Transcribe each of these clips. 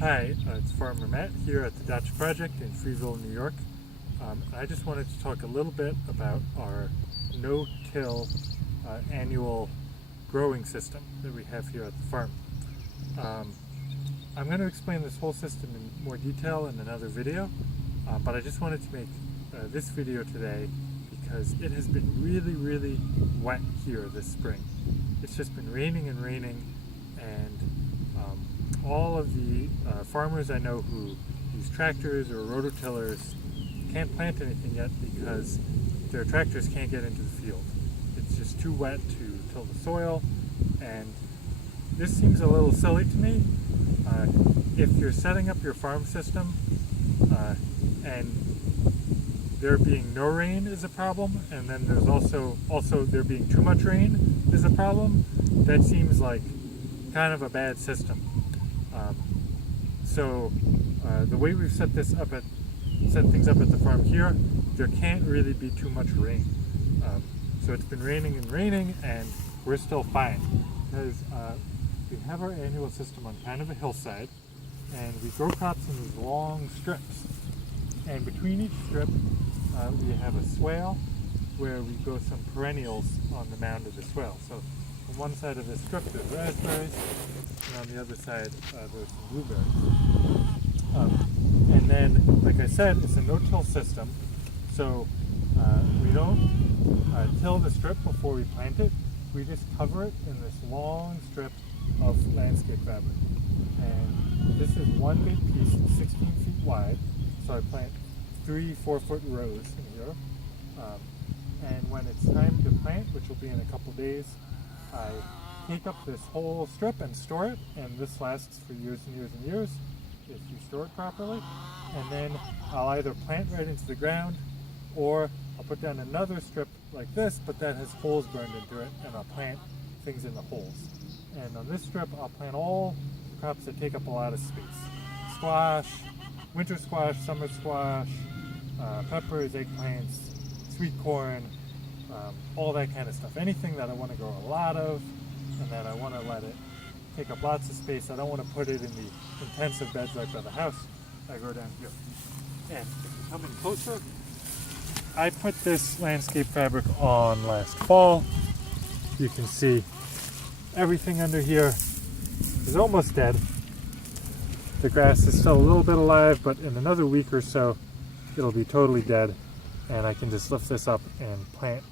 Hi, it's Farmer Matt here at the Dacha Project in Freeville, New York. I just wanted to talk a little bit about our no-till annual growing system that we have here at the farm. I'm going to explain this whole system in more detail in another video, but I just wanted to make this video today because it has been really wet here this spring. It's just been raining and raining, and all of the farmers I know who use tractors or rototillers can't plant anything yet because their tractors can't get into the field. It's just too wet to till the soil, and this seems a little silly to me. If you're setting up your farm system and there being no rain is a problem, and then there's also there being too much rain is a problem, that seems like kind of a bad system. So the way we've set things up at the farm here, there can't really be too much rain. So it's been raining and raining, and we're still fine because we have our annual system on kind of a hillside, and we grow crops in these long strips. And between each strip, we have a swale where we grow some perennials on the mound of the swale. So on one side of this strip there's raspberries, and on the other side there's some blueberries. And then, like I said, it's a no-till system, so we don't till the strip before we plant it. We just cover it in this long strip of landscape fabric. And this is one big piece, 16 feet wide, so I plant 3 4-foot rows in here. And when it's time to plant, which will be in a couple days, I take up this whole strip and store it, and this lasts for years and years and years if you store it properly. And then I'll either plant right into the ground, or I'll put down another strip like this, but that has holes burned into it, and I'll plant things in the holes. And on this strip I'll plant all crops that take up a lot of space. Squash, winter squash, summer squash, peppers, eggplants, sweet corn, all that kind of stuff. Anything that I want to grow a lot of and that I want to let it take up lots of space. I don't want to put it in the intensive beds right by the house. I grow down here. And if you come in closer, I put this landscape fabric on last fall. You can see everything under here is almost dead. The grass is still a little bit alive, but in another week or so it'll be totally dead, and I can just lift this up and plant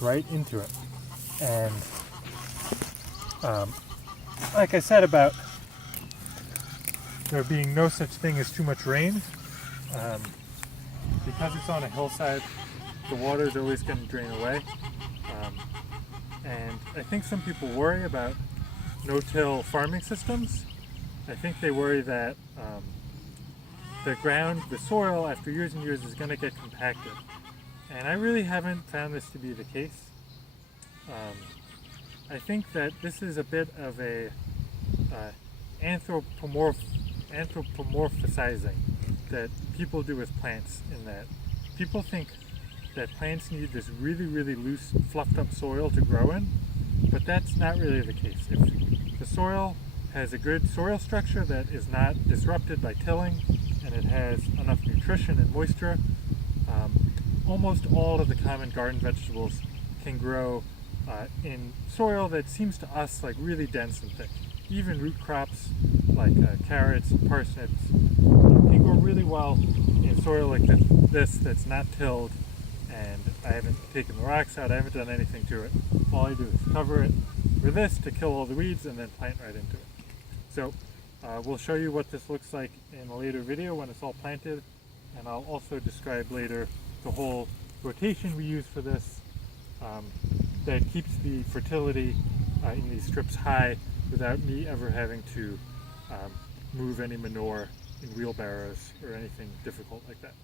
right into it. And like I said about there being no such thing as too much rain, because it's on a hillside, the water is always going to drain away. And I think some people worry about no-till farming systems. I think they worry that the soil, after years and years, is going to get compacted. And I really haven't found this to be the case. I think that this is a bit of a anthropomorphizing that people do with plants, in that people think that plants need this really loose, fluffed up soil to grow in, but that's not really the case. If the soil has a good soil structure that is not disrupted by tilling, and it has enough nutrition and moisture, almost all of the common garden vegetables can grow in soil that seems to us like really dense and thick. Even root crops like carrots and parsnips can grow really well in soil like this that's not tilled, and I haven't taken the rocks out, I haven't done anything to it. All I do is cover it with this to kill all the weeds and then plant right into it. So we'll show you what this looks like in a later video when it's all planted, and I'll also describe later the whole rotation we use for this that keeps the fertility in these strips high without me ever having to move any manure in wheelbarrows or anything difficult like that.